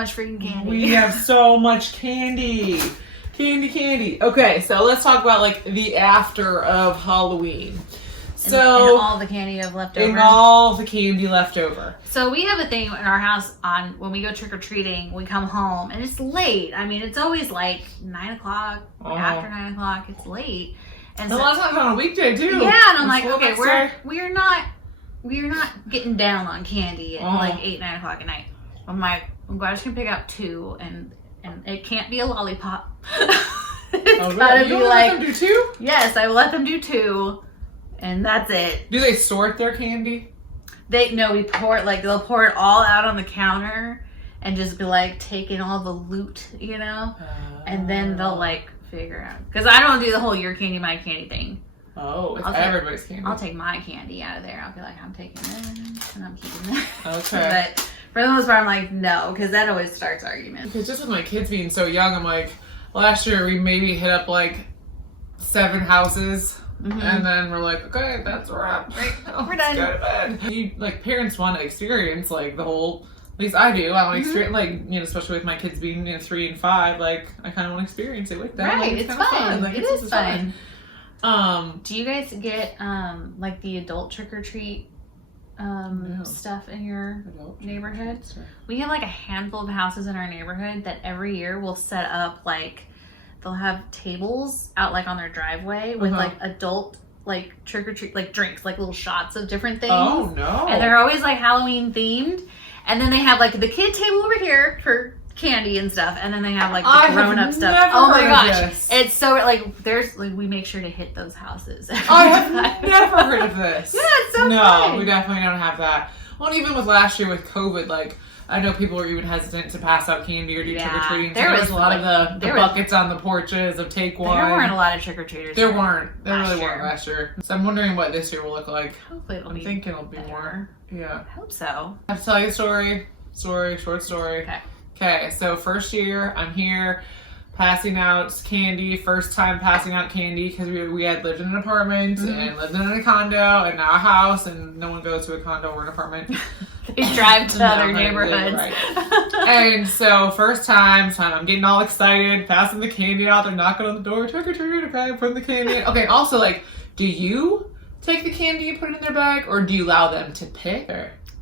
much freaking candy. We have so much candy. Candy. Okay, so let's talk about like the after of Halloween. So and all the candy you have left over. And all the candy left over. So we have a thing in our house on when we go trick-or-treating, we come home and it's late. I mean, it's always like 9 o'clock, after 9 o'clock, it's late. And a lot of times on a weekday too. Yeah, and I'm like, okay, we're not getting down on candy at like 8, 9 o'clock at night. I'm like, I'm just gonna pick out 2 and it can't be a lollipop. It's gotta be like, let them do 2? Yes, I let them do 2. And that's it. Do they sort their candy? We pour it, like, they'll pour it all out on the counter and just be like taking all the loot, you know? And then they'll like figure out. Because I don't do the whole your candy, my candy thing. Oh, it's everybody's candy. I'll take my candy out of there. I'll be like, I'm taking this and I'm keeping this. Okay. But for the most part, I'm like, no, because that always starts arguments. Because just with my kids being so young, I'm like, last year we maybe hit up like 7 houses. And then we're like, okay, that's a wrap. We're done. Go to bed. You, like, parents want to experience, like, the whole, at least I do. I want to experience, like, you know, especially with my kids being 3 and 5, like, I kind of want to experience it with them. Right, like, it's fun. Like, it is fun. Do you guys get, like, the adult trick-or-treat stuff in your neighborhood? We have, like, a handful of houses in our neighborhood that every year will set up, like, they'll have tables out like on their driveway with like adult like trick or treat like drinks, like little shots of different things. Oh no! And they're always like Halloween themed. And then they have like the kid table over here for candy and stuff, and then they have like the grown up stuff. Oh my gosh, it's so like there's like we make sure to hit those houses. I have never heard of this. Yeah, it's so fun. No, we definitely don't have that. Well, even with last year with COVID, like. I know people were even hesitant to pass out candy or do trick-or-treating. So there was a lot of the buckets on the porches of take one. There weren't a lot of trick-or-treaters. There weren't. There really weren't last year. So I'm wondering what this year will look like. Hopefully it'll be thinking it'll be more. Yeah. I hope so. I have to tell you a story. Short story. Okay, so first year, I'm here passing out candy. First time passing out candy because we had lived in an apartment and lived in a condo and now a house, and no one goes to a condo or an apartment. They drive to other neighborhoods. Right. And so first time, I'm getting all excited, passing the candy out. They're knocking on the door, trick or treat, okay, putting the candy in. Okay, also, like, do you take the candy and put it in their bag, or do you allow them to pick?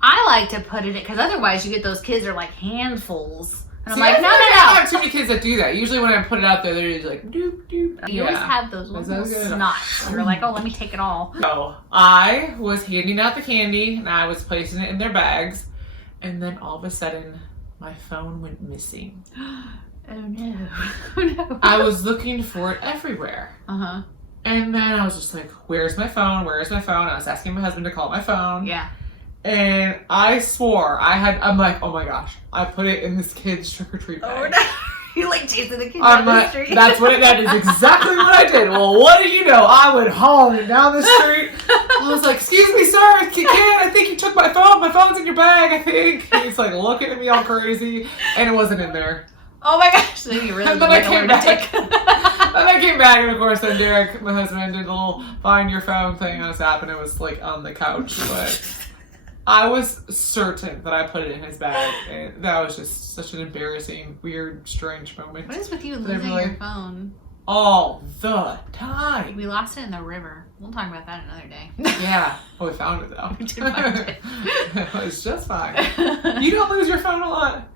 I like to put it in, because otherwise you get those kids that are like handfuls. And I'm like, no. I have too many kids that do that. Usually when I put it out there, they're just like, doop, doop. You always have those little snots. You're like, oh, let me take it all. So I was handing out the candy, and I was placing it in their bags, and then all of a sudden, my phone went missing. Oh, no. Oh, no. I was looking for it everywhere. And then I was just like, where's my phone? I was asking my husband to call my phone. Yeah. And I swore I'm like, oh my gosh, I put it in this kid's trick-or-treat bag. Oh, no. You like chasing the kid down the street. That is exactly what I did. Well, what do you know? I went hauling it down the street. I was like, excuse me, sir, kid, I think you took my phone. My phone's in your bag, I think. And he's like looking at me all crazy, and it wasn't in there. Oh my gosh, so you really and then I came back. And of course, then Derek, my husband, did a little find your phone thing on his app, and it was like on the couch, but I was certain that I put it in his bag, and that was just such an embarrassing, weird, strange moment. What is with you losing your phone? All the time. We lost it in the river. We'll talk about that another day. Yeah. Oh, we found it though. We did find it. It was just fine. You don't lose your phone a lot?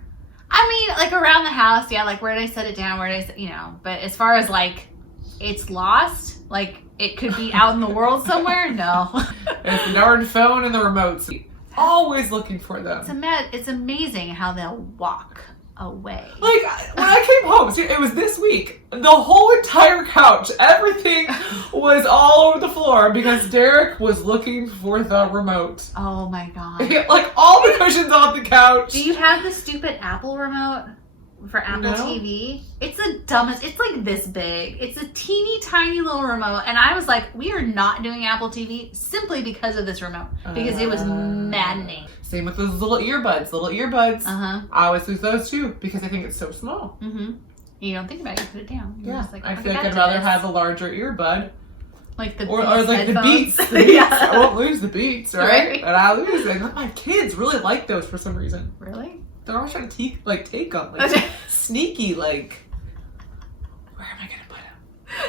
I mean, like around the house, yeah, like where did I set it down, but as far as like it's lost, like it could be out in the world somewhere, no. It's the darn phone and the remotes. Always looking for them. It's amazing how they'll walk away. Like, when I came home, see, it was this week, the whole entire couch, everything was all over the floor because Derek was looking for the remote. Oh my god. Like, all the cushions off the couch. Do you have the stupid Apple remote for Apple TV? It's the dumbest. It's like this big. It's a teeny tiny little remote, and I was like, we are not doing Apple TV simply because of this remote, because it was maddening. Same with those little earbuds. I always lose those too because I think it's so small. You don't think about it, you put it down. You're just like, I feel like I'd rather have a larger earbud. Like the or like the Beats. Yeah. I won't lose the Beats, right? But I'll lose it. My kids really like those for some reason. Really? they're always trying to take them. Like, sneaky, like, where am I going to put them?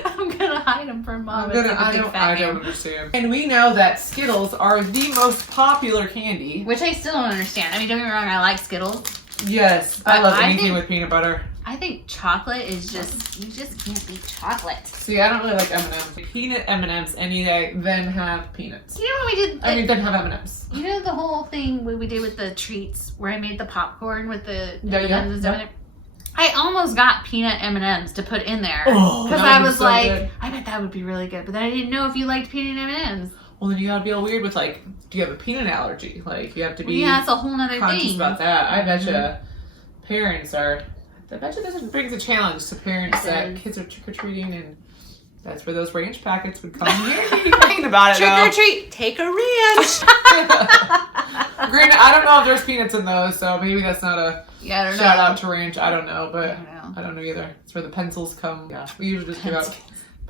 I'm going to hide them from Mom. I don't understand. And we know that Skittles are the most popular candy. Which I still don't understand. I mean, don't get me wrong, I like Skittles. Yes, I love anything with peanut butter. I think chocolate is just, you just can't beat chocolate. See, I don't really like M&M's. Peanut M&M's any day, then have peanuts. You know what we did? Then have M&M's. You know the whole thing we did with the treats where I made the popcorn with the M&Ms and stuff in it? I almost got peanut M&Ms to put in there. Because I was like, good. I bet that would be really good. But then I didn't know if you liked peanut M&Ms. Well, then you gotta be all weird with like, do you have a peanut allergy? Like, you have to be yeah, that's a whole nother conscious thing. about that. I betcha parents are... I bet you this brings a challenge to parents that kids are trick-or-treating, and that's where those ranch packets would come in handy. Thinking about it, Trick-or-treat, take a ranch. Granted, I don't know if there's peanuts in those, so maybe that's not a shout out to ranch. I don't know, but I don't know either. It's where the pencils come. Yeah, we usually just give out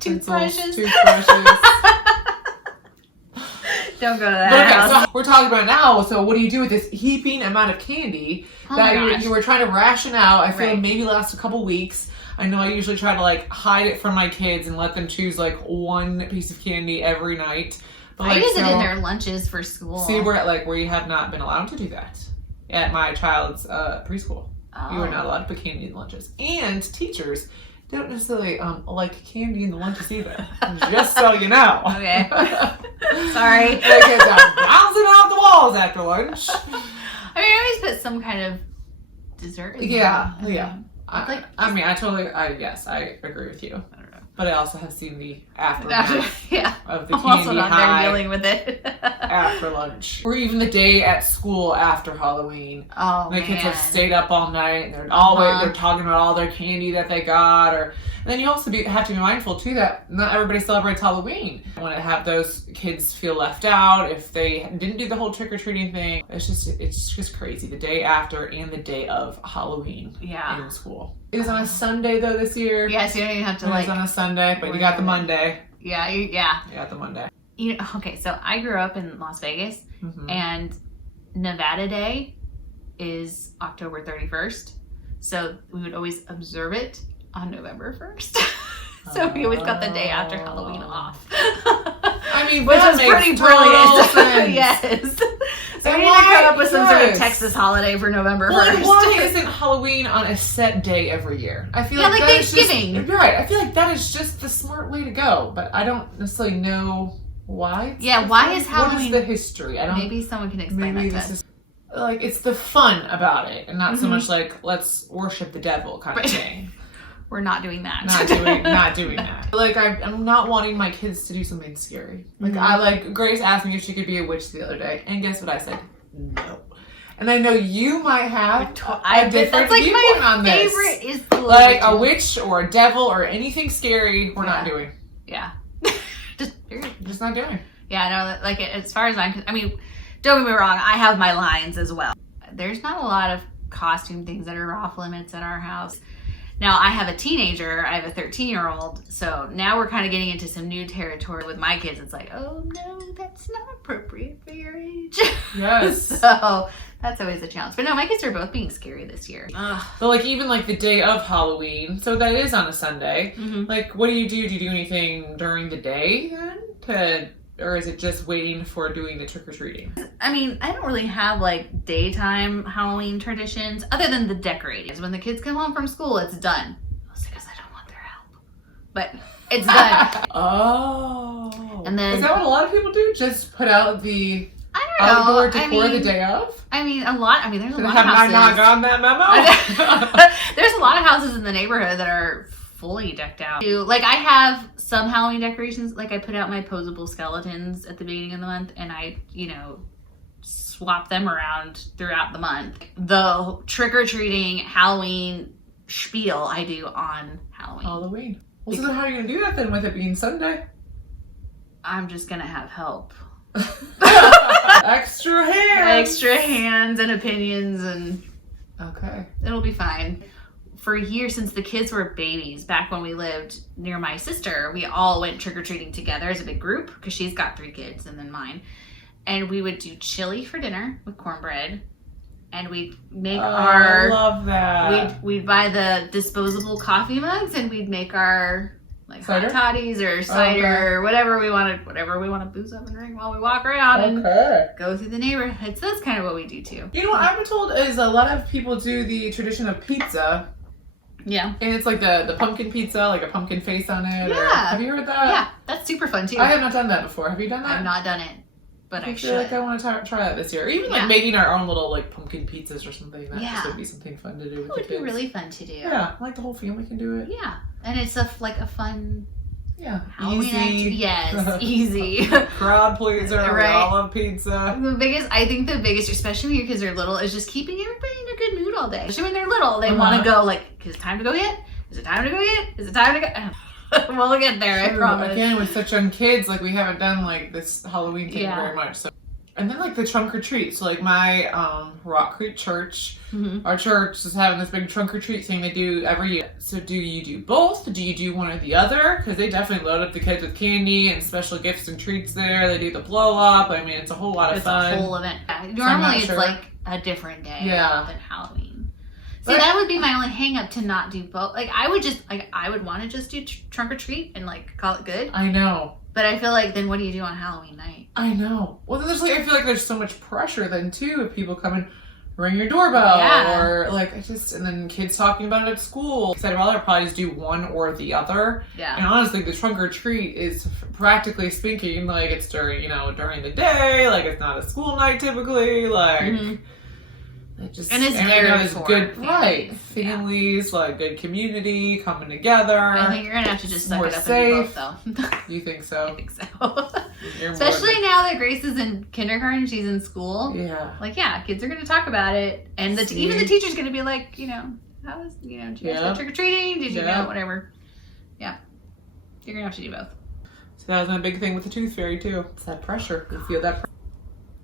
toothbrushes. Don't go to that house. So we're talking about now, so what do you do with this heaping amount of candy that you were trying to ration out? I feel like maybe last a couple weeks. I know I usually try to like hide it from my kids and let them choose like one piece of candy every night. But, I use it in their lunches for school. See, we're at where you have not been allowed to do that at my child's preschool. Oh. You are not allowed to put candy in lunches. And teachers don't necessarily like candy in the lunches either. Just so you know. Okay. Sorry. The kids are bouncing off the walls after lunch. I mean, I always put some kind of dessert in yeah. Yes, I agree with you. I don't know. But I also have seen the aftermath of the I'm candy also not high there dealing with it. after lunch. Or even the day at school after Halloween. Oh, the kids have stayed up all night and they're they're talking about all their candy that they got. And then you also have to be mindful too that not everybody celebrates Halloween. I want to have those kids feel left out if they didn't do the whole trick-or-treating thing. It's just crazy. The day after and the day of Halloween in school. It is on a Sunday though this year. Yes, you don't even have to It's on a Sunday, but you got the Monday. Yeah. You got the Monday. Okay, so I grew up in Las Vegas, and Nevada Day is October 31st. So we would always observe it on November 1st. So we always got the day after Halloween off. I mean, which was pretty brilliant. Yes. So we need to come up with some sort of Texas holiday for November 1st. Why isn't Halloween on a set day every year? I feel like Thanksgiving. Right. I feel like that is just the smart way to go, but I don't necessarily know why. Why is Halloween? What is the history? I don't. Maybe someone can explain that to us. Like, it's the fun about it, and not so much like let's worship the devil kind of thing. We're not doing that. Not doing that. Like, I'm not wanting my kids to do something scary. Like, Grace asked me if she could be a witch the other day, and guess what I said? No. And I know you might have a different viewpoint on this. My favorite is the like a witch or a devil or anything scary. We're not doing. Yeah. Just not doing. Yeah, no. Like, as far as I mean, don't get me wrong. I have my lines as well. There's not a lot of costume things that are off limits at our house. Now, I have a teenager. I have a 13-year-old. So now we're kind of getting into some new territory with my kids. It's like, oh, no, that's not appropriate for your age. Yes. So that's always a challenge. But no, my kids are both being scary this year. But like, even like the day of Halloween, so that is on a Sunday. Like, what do you do? Do you do anything during the day then? Or is it just waiting for doing the trick-or-treating? I mean, I don't really have like daytime Halloween traditions other than the decorating. When the kids come home from school, it's done. Mostly because I don't want their help. But it's done. Oh. And then, is that what a lot of people do? Just put out the outdoor decor the day of? I mean, there's a lot of houses. Have I not gotten that memo? There's a lot of houses in the neighborhood that are fully decked out. Like, I have some Halloween decorations. Like, I put out my posable skeletons at the beginning of the month, and I, swap them around throughout the month. The trick-or-treating Halloween spiel I do on Halloween. Well, so then how are you going to do that then with it being Sunday? I'm just going to have help. Extra hands. Extra hands and opinions, and okay, it'll be fine. For years, since the kids were babies, back when we lived near my sister, we all went trick-or-treating together as a big group, because she's got 3 kids and then mine. And we would do chili for dinner with cornbread, and we'd make I love that. We'd buy the disposable coffee mugs, and we'd make our like cider? hot toddies or cider or whatever we want to booze up and drink while we walk around and go through the neighborhood. So that's kind of what we do too. You know what I've been told is a lot of people do the tradition of pizza. Yeah. And it's like the pumpkin pizza, like a pumpkin face on it. Yeah. Have you heard that? Yeah, that's super fun too. I have not done that before. Have you done that? I've not done it, but I feel like I want to try that this year. Or even like making our own little like pumpkin pizzas or something. That just would be something fun to do with the kids. It would be really fun to do. Yeah, like the whole family can do it. Yeah, and it's a fun. Yeah, easy. Yes, easy. Crowd pleaser. Right. We all love pizza. I think the biggest, especially when your kids are little, is just keeping everybody in a good mood all day. Especially when they're little, they want to go like, is it time to go yet? Is it time to go yet? Is it time to go? We'll get there, I promise. Again, with such young kids, like we haven't done like this Halloween thing very much. So. And then like the trunk or treat. So like my Rock Creek church, our church is having this big trunk or treat thing they do every year. So do you do both? Do you do one or the other? Because they definitely load up the kids with candy and special gifts and treats there. They do the blow up. I mean, it's a whole lot of fun. It's a whole event. Normally it's like a different day than Halloween. See, that would be my only hang up to not do both. Like I would want to just do trunk or treat and like call it good. I know. But I feel like then what do you do on Halloween night? I know. Well, there's like I feel like there's so much pressure then too if people come and ring your doorbell or like and then kids talking about it at school. I'd rather probably just do one or the other. Yeah. And honestly, the trunk or treat is practically speaking like it's during the day, like it's not a school night typically, like. And it's geared for good, families, like good community coming together. I think you're gonna have to just suck it up and do both, though. You think so? I think so. Especially now that Grace is in kindergarten, she's in school. Yeah. Like, kids are gonna talk about it, and even the teacher's gonna be like, how was, did you guys go trick or treating? Did you know whatever? Yeah. You're gonna have to do both. So that was my big thing with the tooth fairy too. It's that pressure. You feel that.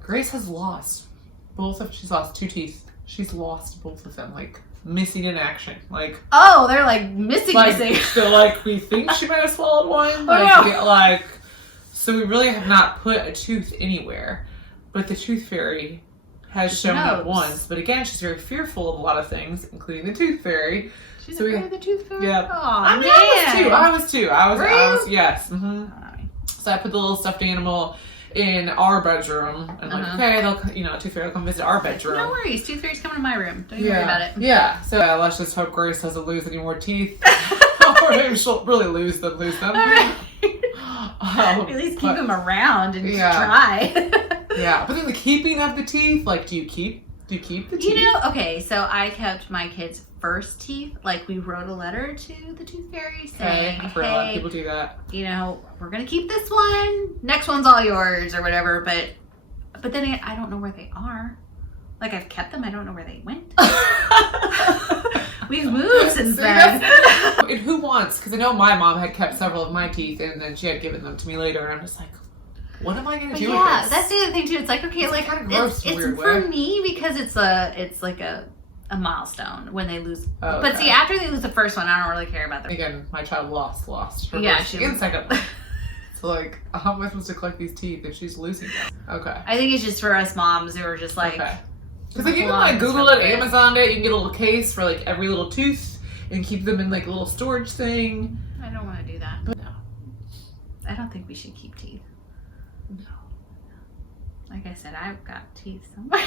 Grace has lost. She's lost 2 teeth. She's lost both of them, like missing in action. Like they're like missing. So like we think she might have swallowed one. So we really have not put a tooth anywhere. But the tooth fairy has shown up once. But again, she's very fearful of a lot of things, including the tooth fairy. She's afraid of the tooth fairy? Yeah. I was too. Yes. Mm-hmm. So I put the little stuffed animal in our bedroom, and they'll, Tooth Fairy will come visit our bedroom. No worries, Tooth Fairy's coming to my room. Don't you worry about it. Yeah. So let's just hope Grace doesn't lose any more teeth, or maybe she'll really lose them. Right. At least keep them around and try. But then the keeping of the teeth, like, do you keep the teeth? Okay, so I kept my kids' first teeth. Like, we wrote a letter to the Tooth Fairy saying, I've heard a lot of people do that. We're going to keep this one. Next one's all yours or whatever. But then I don't know where they are. Like, I've kept them. I don't know where they went. We've moved since then. And who wants? Because I know my mom had kept several of my teeth, and then she had given them to me later, and I'm just like, what am I going to do with this? Yeah, that's the other thing, too. It's like, okay, it's like, kind of gross it's for me because it's like a milestone when they lose. Oh, but see, after they lose the first one, I don't really care about them. Again, my child lost her first and second one. So like, how am I supposed to collect these teeth if she's losing them? Okay. I think it's just for us moms who are just like. Okay. Because like, you can like Google it, Amazon it. You can get a little case for like every little tooth and keep them in like a little storage thing. I don't want to do that. But no. I don't think we should keep teeth. No. Like I said, I've got teeth somewhere.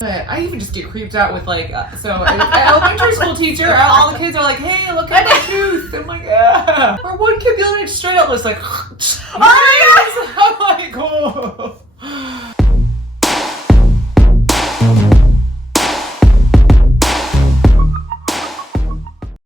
But I even just get creeped out with like, so an elementary school teacher, all the kids are like, hey, look at my tooth. I'm like, yeah. Or one kid the other night straight up was like, oh my God. I'm like, oh.